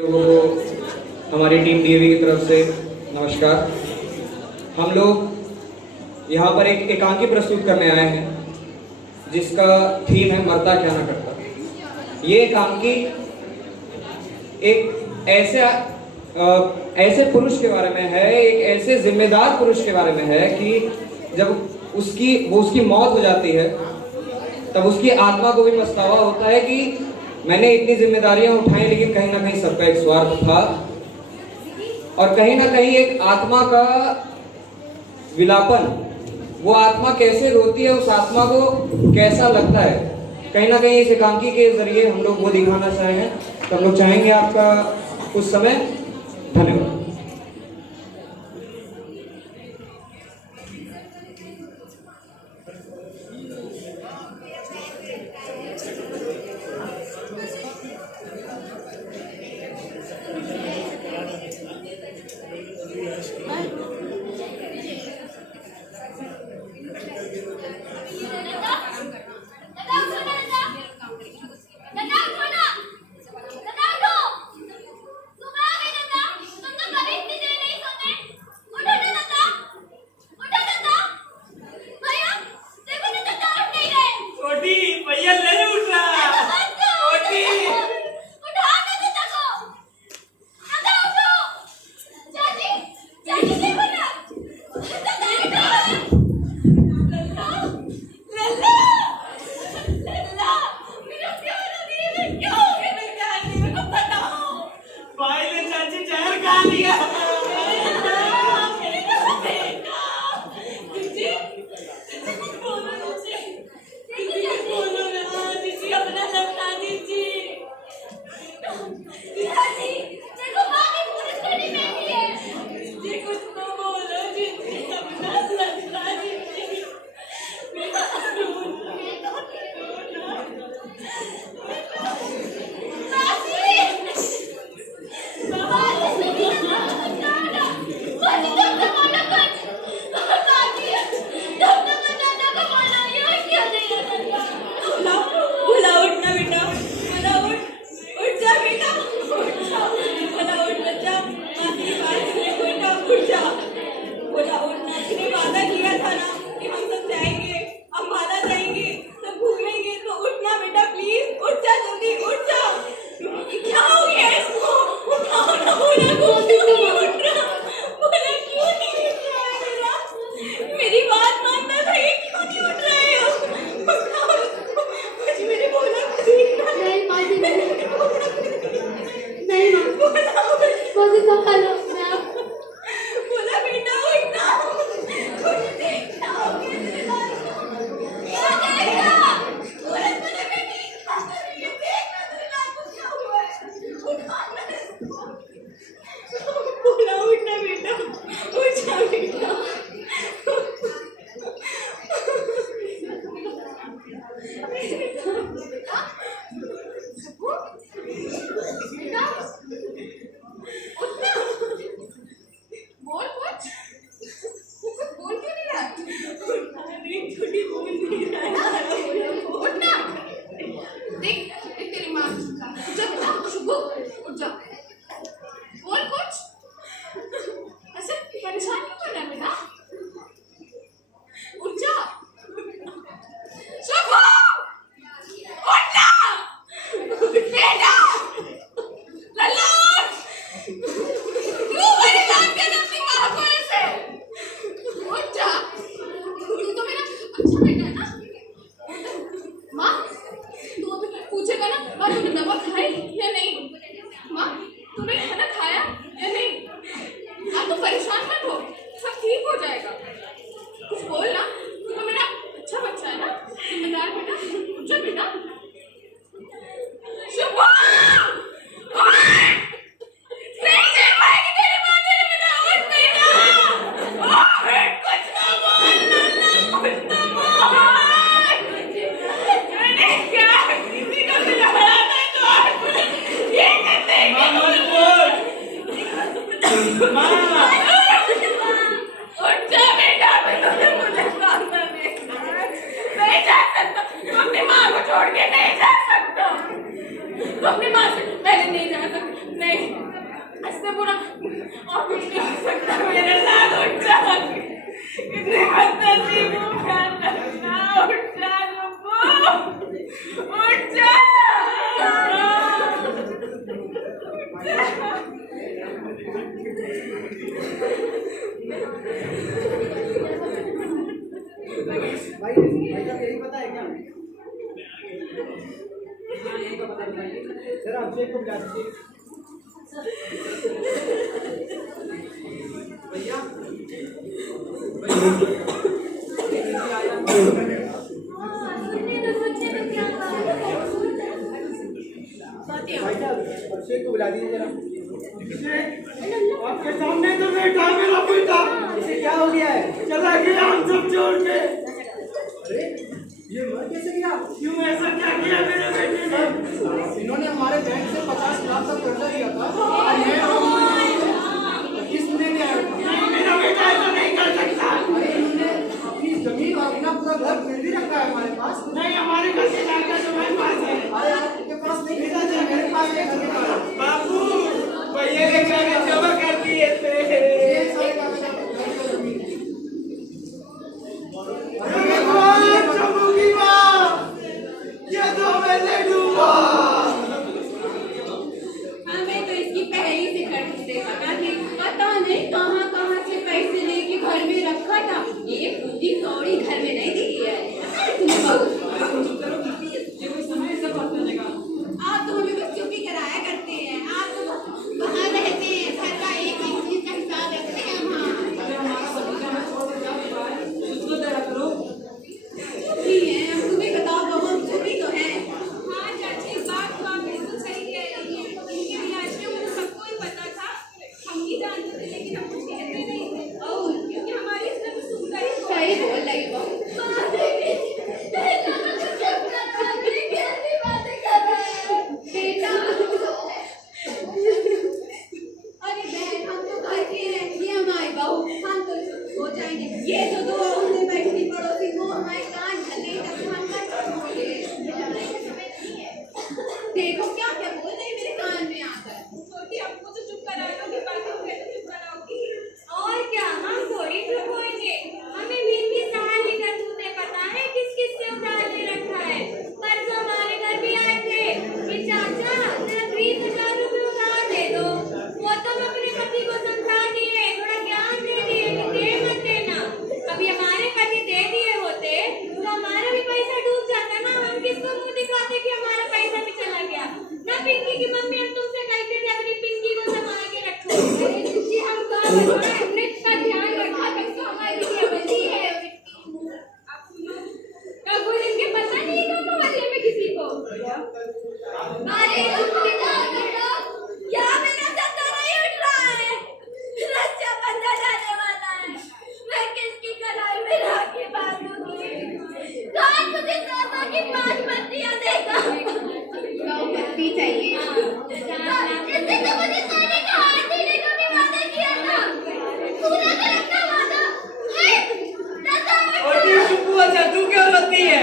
तो हमारी team DAV की तरफ से नमस्कार। हम लोग यहाँ पर एक एकांकी प्रस्तुत करने आए हैं जिसका थीम है मरता क्या ना करता। ये एकांकी एक ऐसे पुरुष के बारे में है, एक ऐसे जिम्मेदार पुरुष के बारे में है कि जब उसकी मौत हो जाती है तब उसकी आत्मा को भी पछतावा होता है कि मैंने इतनी जिम्मेदारियां उठाई, लेकिन कहीं ना कहीं सबका एक स्वार्थ था और कहीं ना कहीं एक आत्मा का विलापन, वो आत्मा कैसे रोती है, उस आत्मा को कैसा लगता है, कहीं ना कहीं इस एकांकी के जरिए हम लोग वो दिखाना चाहे हैं। तो हम लोग चाहेंगे आपका कुछ समय। धन्यवाद। अपनी माँ से पहले नहीं जा सकते, नहीं इससे बुरा और कुछ नहीं हो सकता मेरे साथ। उठ जा, कितनी बदतमीज हूँ मैं। उठ जा नुपुर, उठ जा। भाई साहब यही पता है क्या? सर अभिषेक को बुला दीजिए। भैया भाई साहब अभिषेक को बुला दीजिए जरा। आपके सामने तो बैठा मेरा बेटा, इसे क्या हो गया है? चला गया हम सब छोड़ के। अरे ये मर कैसे गया? क्यों ऐसा क्या किया मेरे बेटे ने? इन्होंने हमारे बैंक से 50 लाख का कर्जा लिया था। किसने दिया? नहीं, मेरा बेटा ऐसा नहीं कर सकता। अरे इन्होंने अपनी जमीन और अपना पूरा घर गिरवी रखा है हमारे पास। नहीं, हमारे घर से जाकर तुम्हारे पास है। अरे आपके पास नहीं भेजा जाए, मेरे पास है घर का। बाबू भैया ने कागज जमा कर दिए थे। ये सारे कागज आपके घर की जमीन थी। भगवान प्रभु की माँ, ये तो मैंने डूबा। हमें तो इसकी पहली से करतूत से पता थी। पता नहीं कहाँ कहाँ से पैसे लेके घर में रखा था। ये पूरी कौड़ी घर में नहीं दी है। आप तो हमें बच्चों की कराया करते हैं। आप तो वहाँ रहते हैं, घर का एक एक चीज का हिसाब रखते हैं वहाँ। ठीक है, हम तुम्हें बताओ बहू, हम चुपी तो हैं। हाँ चाची, बात तो आप बिल्कुल सही कह रही हैं। इनके इलाज में मुझे सबको ही पता था। हम ही जानते थे, लेकिन हम कुछ कहते नहीं थे। और क्योंकि हमारी इसमें तो सुनता ही सही बोल रही बहू। अरे बहन, हम तो घर के हैं, ये हमारी बहू, हम तो हो जाएंगे। ये जो दो उनसे बैठी पड़ोसी, वो हमारे कान भर गई, तब हम कर बोले। देखो क्या क्या बोल रही मेरे कान में आकर। छोटी आपको तो चुप करा लो, कि बातें हो गए तो चुप कराओगी। और क्या, हम थोड़ी चुप होएंगे। हमें भी इनकी सारी करतूतें पता है, किस किस से उधार ले रखा है। परसों हमारे घर भी आए थे कि चाचा जरा 20,000 रुपये उधार दे दो। वो तो हम अपने पति को समझा दिए, थोड़ा ज्ञान दे दिए कि दे मत देना। कभी हमारे पति दे दिए होते तो हमारा भी पैसा डूब जाता ना। हम किसको मुंह दिखाते कि हमारा पैसा भी चला गया ना। पिंकी की मम्मी, हम तुमसे कहते थे अपनी पिंकी को संभाल के रखो। अरे जी, हम मृत का ध्यान रखा करके हमारी ये बची है। आप सुनो, क्या कोई इनके पता नहीं है मोहल्ले में किसी को? अरे क्या मेरा धंधा नहीं उठ रहा है? रक्षा बंधा जाने वाला है। मैं किसकी कलाई में राखी बांधूंगी? कौन मुझे सोना की 5 पत्तियां देगा? 9 पत्ती चाहिए। इसने तो मुझे सोने का हार देने का भी वादा किया था। पूरा कर अपना वादा। छोटी चुप्पू, अच्छा तू क्यों रोती है?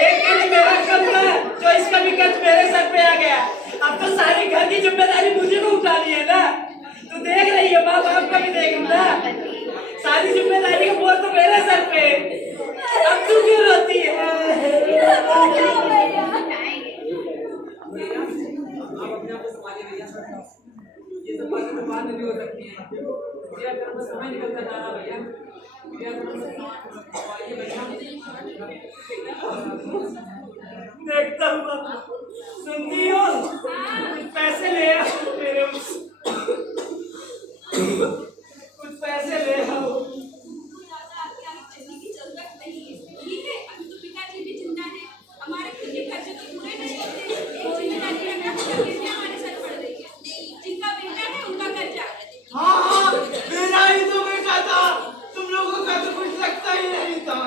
एक कच मेरा कच है, जो इसका भी कच मेरे सर पे आ गया। अब तो सारी घर की जिम्मेदारी मुझे को उठानी है ना। तू देख रही है, माँ बाप का भी देख ना। सारी जिम्मेदारी का बोझ तो मेरे सर पे। अब तू क्यों रोती है? आप अपने आप को संभालिए भैया। ये सब बातें तो बाद में भी हो सकती हैं। भैया अगर हमें समय निकलता जा रहा भैया। भैया संभालिए भैया। देखता हूँ, सुनती हो? पैसे ले आओ मेरे, कुछ पैसे ले आओ। हमारे खुद के खर्चे तो पूरे नहीं होते। एक जिम्मेदारी रखना हमारे सर पड़ रही है। जिनका बेटा है उनका कर्जा। हाँ, मेरा ही तो बेटा था। तुम लोगों का तो कुछ लगता ही नहीं था।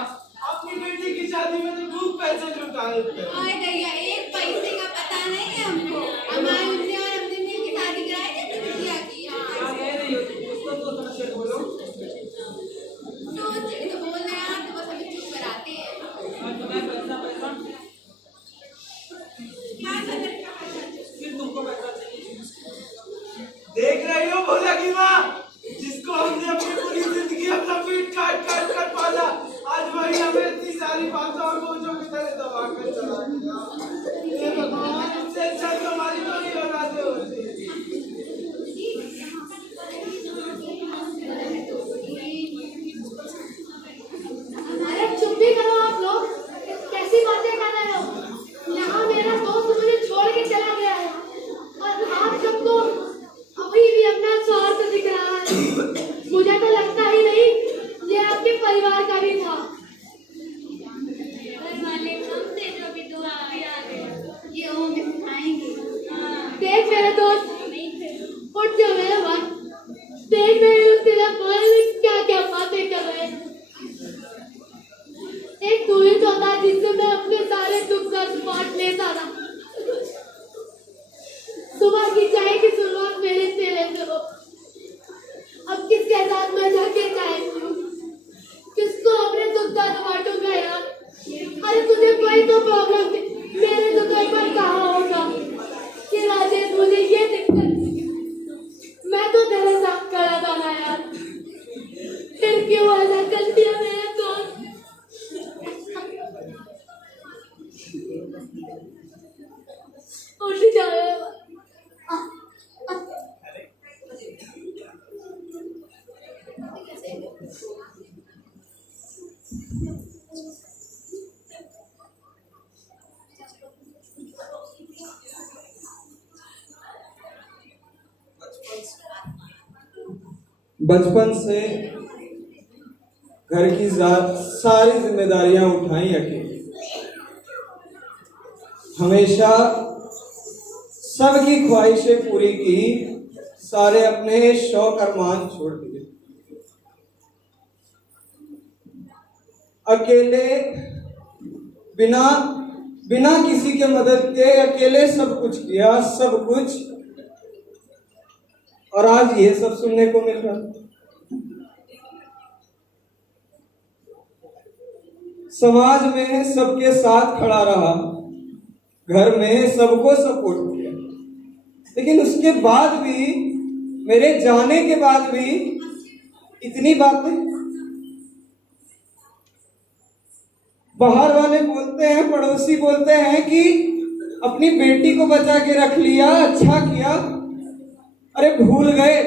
अपनी बेटी की शादी में तो खूब पैसे जुटाए थे। आए दैया, एक पैसे का पता नहीं है हमको। हम देख रही हो भोला की माँ, जिसको हमने अपनी पूरी जिंदगी अपना पीठ काट काट कर पाला, आज वही हमें इतनी सारी बातों और बोझों की तरह दबा कर चला गया। ये भगवान, इससे अच्छा तो हमारी डोरी लगाते होते। अरे चुप भी करो आप लोग, कैसी बातें कर रहे हो? यहाँ मेरा दोस्त मुझे छोड़ के चला गया है और आप सबको अभी भी अपना स्वार्थ दिख रहा है। मुझे तो लगता ही नहीं ये आपके परिवार का भी था। घर वाले हमसे जो भी दुआ आ गए ये वो में सिखाएंगे। देख मेरे दोस्त, उठ जा मेरे भाई, देख मेरे दोस्त तेरा फोन क्या क्या बातें कर रहे हैं। एक तू ही तो था जिससे मैं अपने सारे दुख दर्द बांट लेता था। सुबह की चाय की शुरुआत मेरे से लेते हो, अब किसके साथ मैं जाके चाय पीऊं, किसको अपने दुख दर्द बांटूंगा यार। अरे तुझे कोई तो प्रॉब्लम थी, मेरे तो कोई पर कहा होगा कि राजेश मुझे ये दिक्कत थी, मैं तो तेरे साथ खड़ा था ना यार, फिर क्यों ऐसा कर दिया मेरे दोस्त। उठ जाओ। बचपन से घर की सारी जिम्मेदारियां उठाई अकेले, हमेशा सबकी ख्वाहिशें पूरी की, सारे अपने शौक अरमान छोड़ दिए। अकेले बिना बिना किसी के मदद के अकेले सब कुछ किया, सब कुछ, और आज ये सब सुनने को मिल रहा। समाज में सबके साथ खड़ा रहा, घर में सबको सपोर्ट किया, लेकिन उसके बाद भी, मेरे जाने के बाद भी इतनी बातें। बाहर वाले बोलते हैं, पड़ोसी बोलते हैं कि अपनी बेटी को बचा के रख लिया, अच्छा किया। अरे भूल गए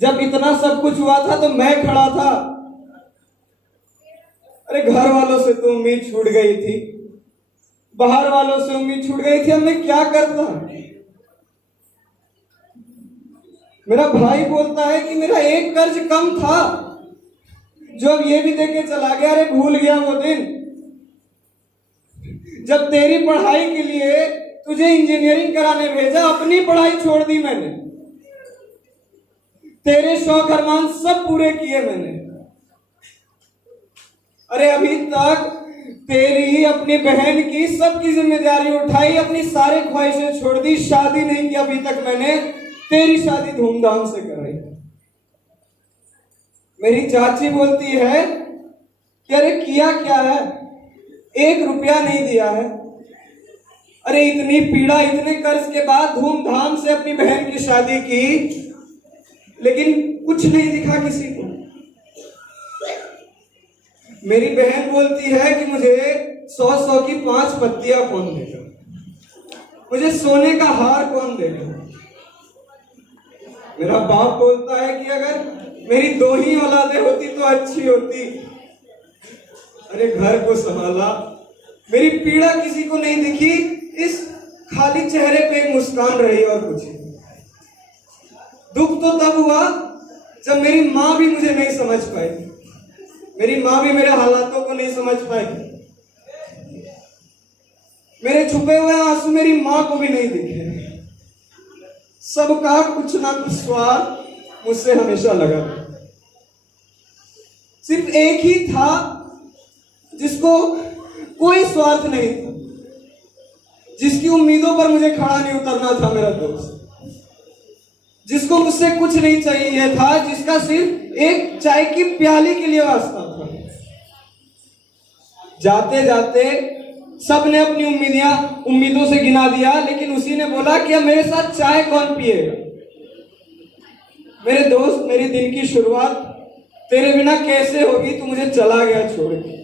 जब इतना सब कुछ हुआ था तो मैं खड़ा था। अरे घर वालों से तो उम्मीद छूट गई थी, बाहर वालों से उम्मीद छूट गई थी, अब मैं क्या करता। मेरा भाई बोलता है कि मेरा एक कर्ज कम था जो अब ये भी देके चला गया। अरे भूल गया वो दिन जब तेरी पढ़ाई के लिए तुझे इंजीनियरिंग कराने भेजा, अपनी पढ़ाई छोड़ दी मैंने, तेरे शौक अरमान सब पूरे किए मैंने। अरे अभी तक तेरी, अपनी बहन की, सबकी जिम्मेदारी उठाई, अपनी सारी ख्वाहिशें छोड़ दी, शादी नहीं की अभी तक मैंने, तेरी शादी धूमधाम से कर रही। मेरी चाची बोलती है कि अरे किया क्या है, 1 रुपया नहीं दिया है। अरे इतनी पीड़ा, इतने कर्ज के बाद धूमधाम से अपनी बहन की शादी की, लेकिन कुछ नहीं दिखा किसी को। मेरी बहन बोलती है कि मुझे 100 की 5 पत्तियां कौन देगा, मुझे सोने का हार कौन देगा। मेरा बाप बोलता है कि अगर मेरी 2 ही औलादें होती तो अच्छी होती। अरे घर को संभाला, मेरी पीड़ा किसी को नहीं दिखी, इस खाली चेहरे पे एक मुस्कान रही और कुछ नहीं। दुख तो तब हुआ जब मेरी माँ भी मुझे नहीं समझ पाई, मेरी माँ भी मेरे हालातों को नहीं समझ पाई, मेरे छुपे हुए आंसू मेरी माँ को भी नहीं दिखे। सबका कुछ ना कुछ स्वार्थ मुझसे हमेशा लगा। सिर्फ एक ही था जिसको कोई स्वार्थ नहीं था, जिसकी उम्मीदों पर मुझे खड़ा नहीं उतरना था, मेरा दोस्त, जिसको मुझसे कुछ नहीं चाहिए था, जिसका सिर्फ एक चाय की प्याली के लिए वास्ता था। जाते जाते सबने अपनी उम्मीदों से गिना दिया, लेकिन उसी ने बोला कि अब मेरे साथ चाय कौन पिएगा। मेरे दोस्त, मेरी दिन की शुरुआत तेरे बिना कैसे होगी, तू मुझे चला गया छोड़ के।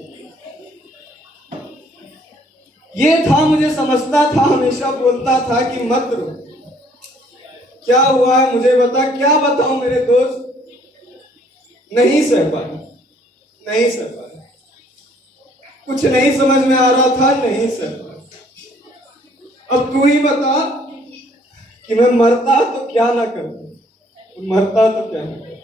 ये था, मुझे समझता था, हमेशा बोलता था कि मत रो। क्या हुआ है मुझे बता, क्या बताऊं मेरे दोस्त, नहीं सह पाया, नहीं सह पाया, कुछ नहीं समझ में आ रहा था, नहीं सह पाया। अब तू ही बता कि मैं मरता तो क्या ना करता, मरता तो क्या ना करता।